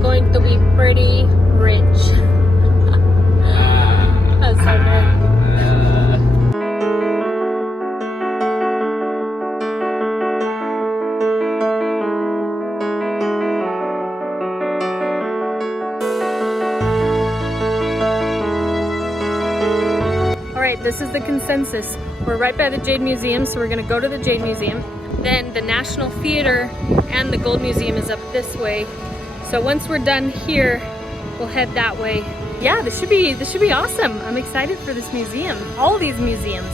going to be pretty rich. That's so good. Alright, this is the consensus. We're right by the Jade Museum, so we're gonna go to the Jade Museum. Then the National Theater and the Gold Museum is up this way. So once we're done here, we'll head that way. Yeah, this should be awesome. I'm excited for this museum. All these museums.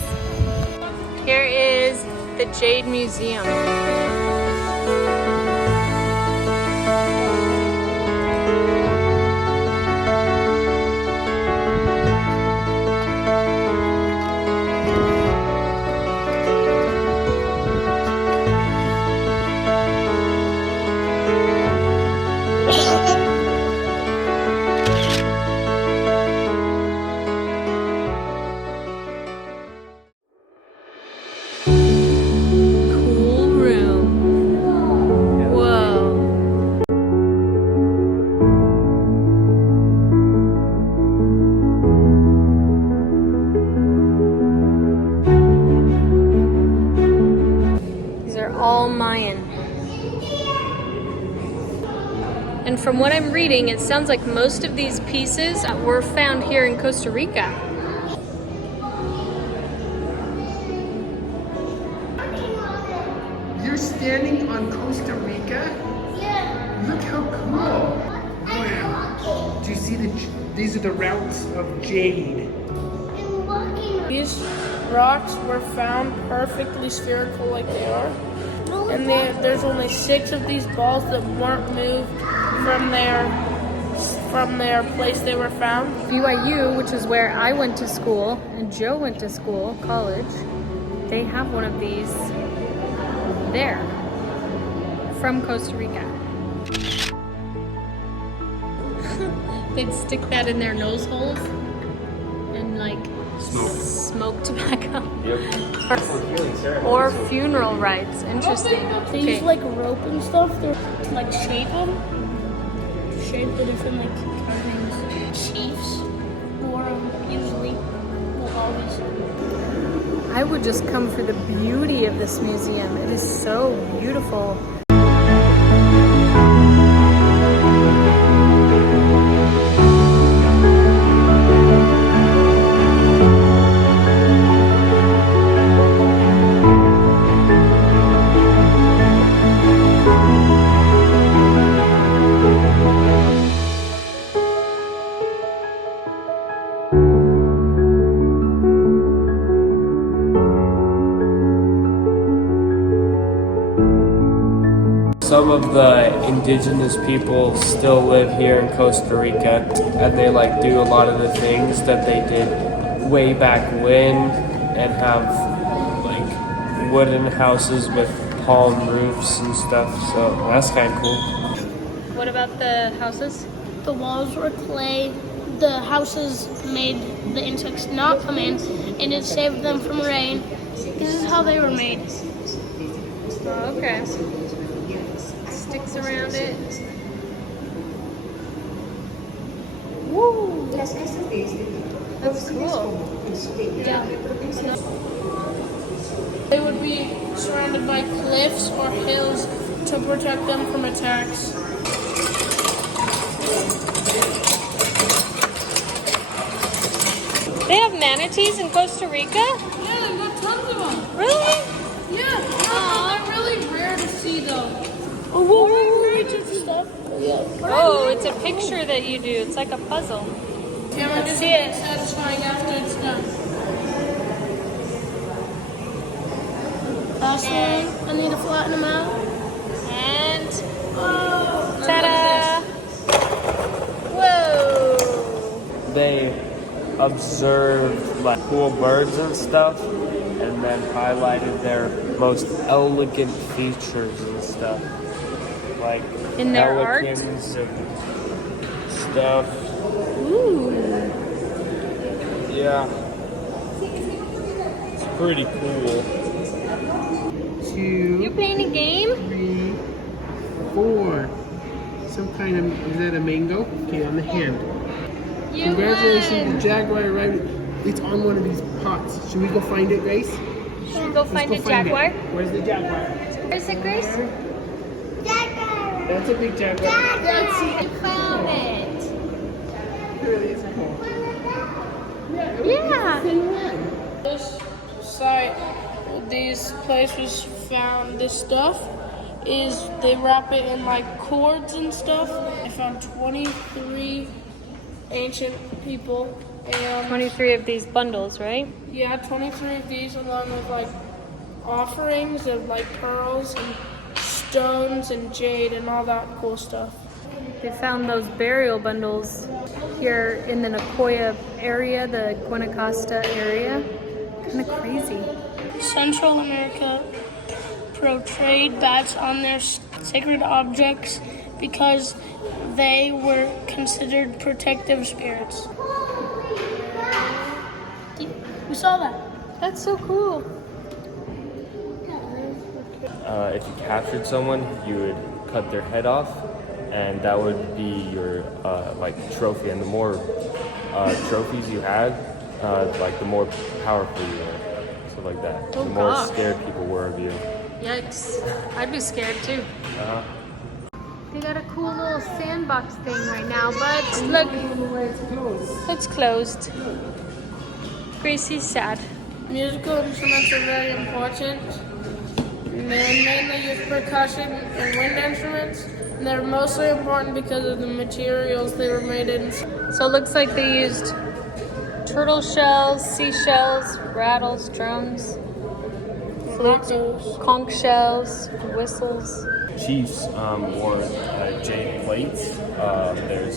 Here is the Jade Museum. All Mayan. And from what I'm reading, it sounds like most of these pieces were found here in Costa Rica. You're standing on Costa Rica? Yeah. Look how cool. Wow. Do you see these are the routes of jade. These rocks were found perfectly spherical like they are. And there's only 6 of these balls that weren't moved from their place they were found. BYU, which is where I went to school and Joe went to school, college, they have one of these there from Costa Rica. They'd stick that in their nose holes and like smoke tobacco. Yep. Or funeral rites. Interesting. They use like rope and stuff to like shape them. Shape the different like carvings. Chiefs wore them usually. Well, always. I would just come for the beauty of this museum. It is so beautiful. Some of the indigenous people still live here in Costa Rica, and they like do a lot of the things that they did way back when, and have like wooden houses with palm roofs and stuff. So that's kind of cool. What about the houses? The walls were clay. The houses made the insects not come in, and it saved them from rain. This is how they were made. Oh, okay. Sticks around it. Woo! That's cool. Yeah. They would be surrounded by cliffs or hills to protect them from attacks. They have manatees in Costa Rica? Yeah, they've got tons of them. Really? Yeah, they're really rare to see though. Oh, whoa, whoa, Stuff. oh, it's a picture that you do. It's like a puzzle. Camera Let's just see it. satisfying after it's done. Last one. I need to flatten them out. And Oh, ta-da! Whoa! They observed like cool birds and stuff, and then highlighted their most elegant features and stuff, like In their art? pelicans and stuff. Ooh. Yeah, it's pretty cool. 2, You playing a game? 3, 4. some kind of, is that a mango? Okay, on the hand. You Congratulations, won. the jaguar arrived. It's on one of these pots. Should we go find it, Grace? Should we go find a It. jaguar? Where's the jaguar? Where's it, Grace? Jaguar. That's a big jaguar. I found it. It really is cool. Yeah. This site, this place was found, this stuff is they wrap it in like cords and stuff. They found 23 ancient people and 23 of these bundles, right? yeah, 23 of these along with like offerings of like pearls and stones and jade and all that cool stuff. They found those burial bundles here in the Nicoya area, the Guanacaste area. Kind of crazy. Central America portrayed bats on their sacred objects because they were considered protective spirits. We saw that. That's so cool. If you captured someone, you would cut their head off, and that would be your like trophy. And the more trophies you had, like the more powerful you were. So like that. Oh, the more gosh. scared people were of you. Yikes. I'd be scared too. They got a cool little sandbox thing right now, but look, it's closed. Gracie's sad. Musical instruments are very important. They mainly use percussion and wind instruments. And they're mostly important because of the materials they were made in. So it looks like they used turtle shells, seashells, rattles, drums, flutes, conch shells, whistles. Chiefs wore jade plates. There's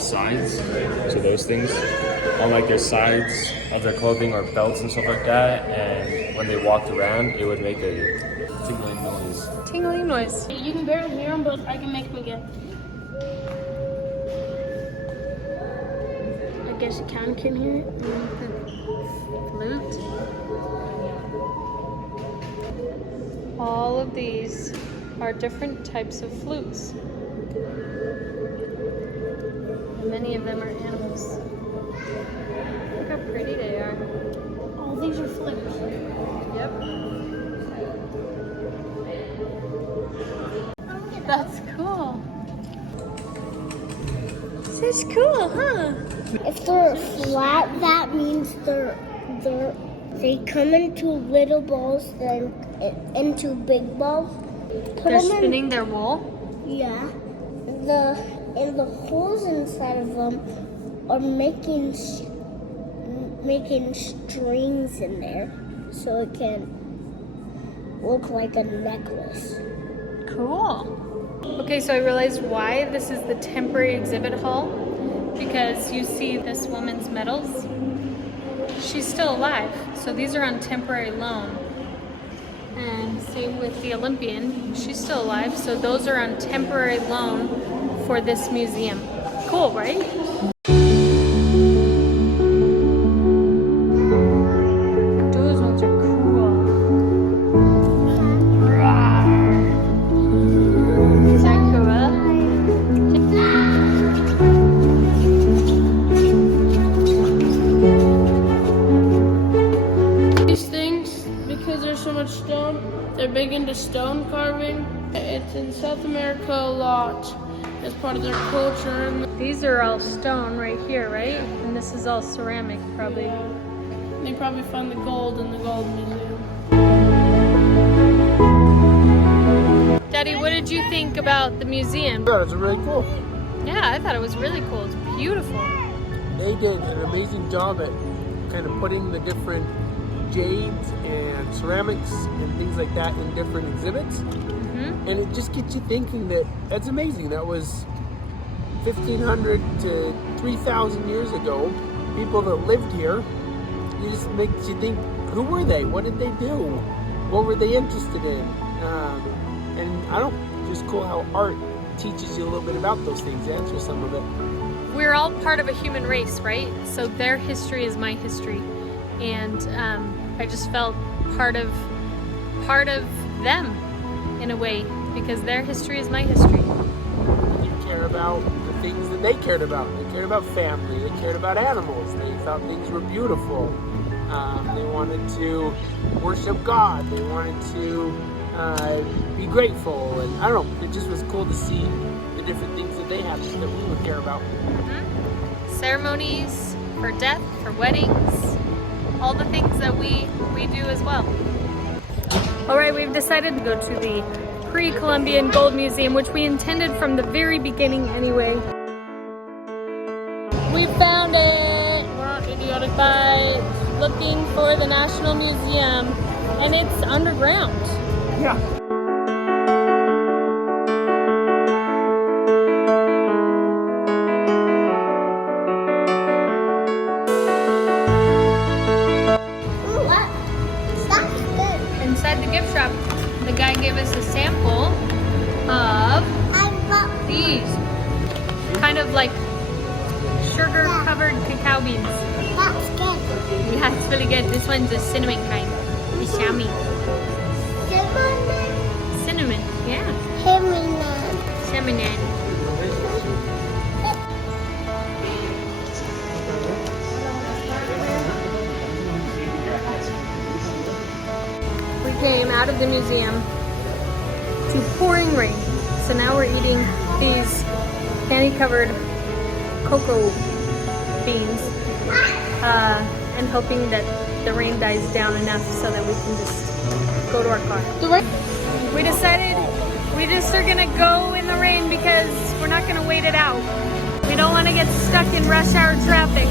sides, so those things on like their sides of their clothing or belts and stuff like that. And when they walked around, it would make a tingling noise. Tingling noise. You can barely hear them, but I can make them again. I guess Cam can hear it. Flute. All of these are different types of flutes. And many of them are animals. Look how pretty they are. All these are flutes. Yep. That's cool. This is cool, huh? If they're flat, that means they come into little balls, then into big balls. Put They're them in- spinning their wool. Yeah. The holes inside of them are making strings in there, so it can look like a necklace. Cool. Okay, so I realized why this is the temporary exhibit hall, because you see this woman's medals. She's still alive, so these are on temporary loan. And same with the Olympian, she's still alive, so those are on temporary loan for this museum. Cool, right? Those ones are cool. Is that cool? These things, because there's so much stone, they're big into stone carving. It's in South America a lot as part of their culture. These are all stone right here, right? And this is all ceramic, probably. They probably found the gold in the Gold Museum. Daddy, what did you think about the museum? Yeah, it's really cool. Yeah, I thought it was really cool. It's beautiful. They did an amazing job at kind of putting the different jades and ceramics and things like that in different exhibits. And it just gets you thinking that that's amazing. That was 1,500 to 3,000 years ago. People that lived here, it just makes you think, who were they? What did they do? What were they interested in? And I don't, just cool how art teaches you a little bit about those things, answers some of it. We're all part of a human race, right? So their history is my history. And I just felt part of them in a way, because their history is my history. care about the things that they cared about. They cared about family. They cared about animals. They thought things were beautiful. They wanted to worship God. They wanted to be grateful. And I don't know, it just was cool to see the different things that they had that we would care about. Ceremonies for death, for weddings, all the things that we do as well. All right, we've decided to go to the pre-Columbian Gold Museum, which we intended from the very beginning anyway. We found it! We're not idiotic by looking for the National Museum, and it's underground. Yeah. Inside the gift shop, the guy gave us a sample of these kind of like sugar-covered cacao beans. That's good. Yeah, it's really good. This one's a cinnamon kind. It's yummy. Cinnamon, yeah. Cinnamon. We came out of the museum to pouring rain. So now we're eating these candy-covered cocoa beans and hoping that the rain dies down enough so that we can just go to our car. We decided we just are gonna go in the rain because we're not gonna wait it out. We don't want to get stuck in rush hour traffic.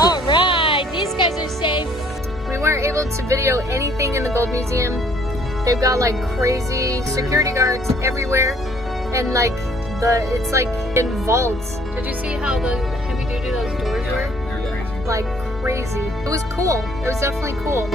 All right, these guys are safe. We weren't able to video anything in the Gold Museum. They've got like crazy security guards everywhere, and like it's like in vaults. Did you see how the heavy duty those doors were? Like crazy. It was cool. It was definitely cool.